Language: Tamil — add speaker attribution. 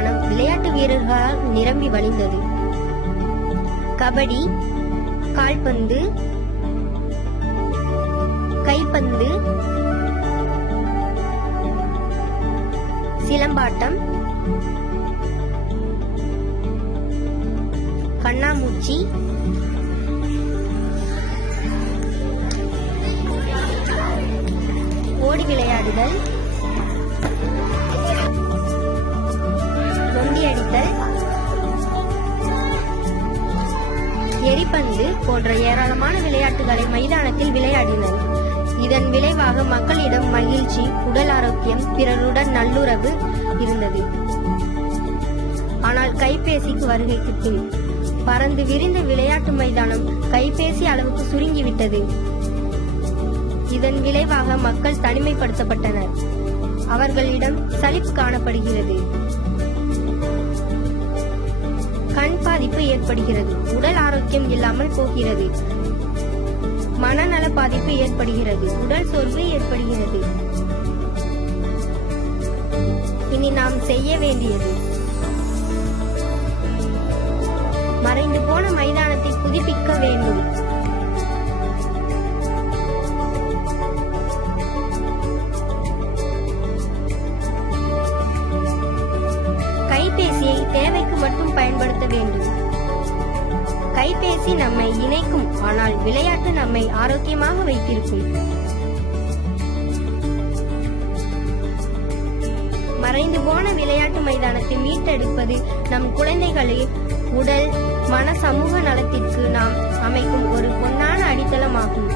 Speaker 1: விளையாட்டு வீரர்களால் நிரம்பி வழிந்தது. கபடி கால்பந்து கைப்பந்து சிலம்பாட்டம் கண்ணாமூச்சி ஓடி விளையாடுதல் எரிபந்து போன்ற ஏராளமான விளையாட்டுகளை மைதானத்தில் விளையாடினர். இதன் விளைவாக மக்களிடம் மகிழ்ச்சி உடல் ஆரோக்கியம் பிறருடன் நல்லுறவு இருந்தது. ஆனால் கைபேசிக்கு வருகைக்கு பின் பறந்து விரிந்த விளையாட்டு மைதானம் கைபேசி அளவுக்கு சுருங்கிவிட்டது. இதன் விளைவாக மக்கள் தனிமைப்படுத்தப்பட்டனர். அவர்களிடம் சலிப்பு காணப்படுகிறது. பாதிப்பு ஏற்படுகிறது. உடல் ஆரோக்கியம் இல்லாமல் போகிறது. மனநல பாதிப்பு ஏற்படுகிறது. உடல் சோர்வு ஏற்படுகிறது. இனி நாம் செய்ய வேண்டியது மறைந்து போன மைதானத்தை புதுப்பிக்க வேண்டும். கைபேசியை தேவைக்கு மட்டும் பயன்படுத்த வேண்டும். கைபேசி நம்மை இணைக்கும் ஆனால் விளையாட்டு நம்மை ஆரோக்கியமாக வைத்திருக்கும். மறைந்து போன விளையாட்டு மைதானத்தை மீட்டெடுப்பது நம் குழந்தைகளே உடல் மன சமூக நலத்திற்கு நாம் அமைக்கும் ஒரு பொன்னான அடித்தளமாகும்.